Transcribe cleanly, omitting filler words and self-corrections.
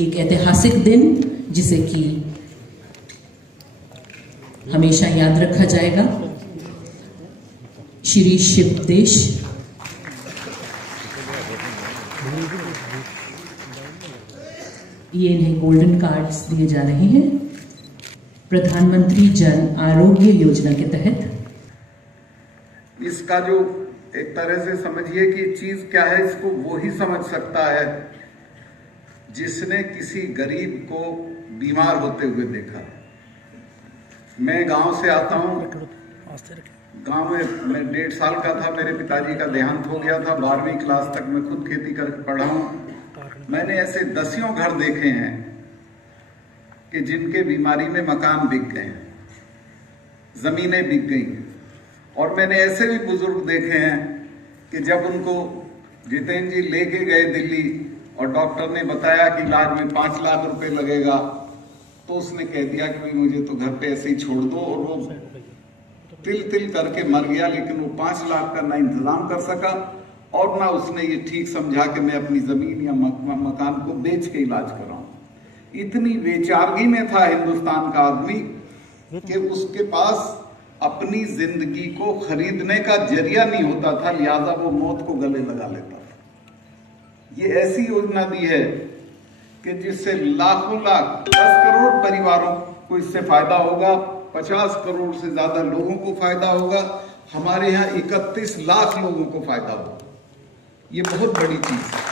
एक ऐतिहासिक दिन जिसे कि हमेशा याद रखा जाएगा। श्री शिवदेश ये इन्हें गोल्डन कार्ड्स दिए जा रहे हैं प्रधानमंत्री जन आरोग्य योजना के तहत। इसका जो एक तरह से समझिए कि चीज क्या है, इसको वो ही समझ सकता है जिसने किसी गरीब को बीमार होते हुए देखा। मैं गांव से आता हूं। गांव में मैं 1.5 साल का था, मेरे पिताजी का देहांत हो गया था। 12वीं क्लास तक मैं खुद खेती करके पढ़ा हूं। मैंने ऐसे दसियों घर देखे हैं कि जिनके बीमारी में मकान बिक गए, जमीनें बिक गई। और मैंने ऐसे भी बुजुर्ग देखे हैं कि जब उनको जितेंद्र जी लेके गए दिल्ली और डॉक्टर ने बताया कि इलाज में 5 लाख रुपए लगेगा, तो उसने कह दिया कि भाई मुझे तो घर पे ऐसे ही छोड़ दो। और वो तिल तिल करके मर गया, लेकिन वो 5 लाख का ना इंतजाम कर सका और ना उसने ये ठीक समझा कि मैं अपनी जमीन या मकान को बेच के इलाज कराऊं। इतनी बेचारगी में था हिंदुस्तान का आदमी कि उसके पास अपनी जिंदगी को खरीदने का जरिया नहीं होता था, लिहाजा वो मौत को गले लगा लेता था। ये ऐसी योजना दी है कि जिससे लाखों लाख 10 करोड़ परिवारों को इससे फायदा होगा, 50 करोड़ से ज्यादा लोगों को फायदा होगा। हमारे यहाँ 31 लाख लोगों को फायदा होगा। ये बहुत बड़ी चीज है।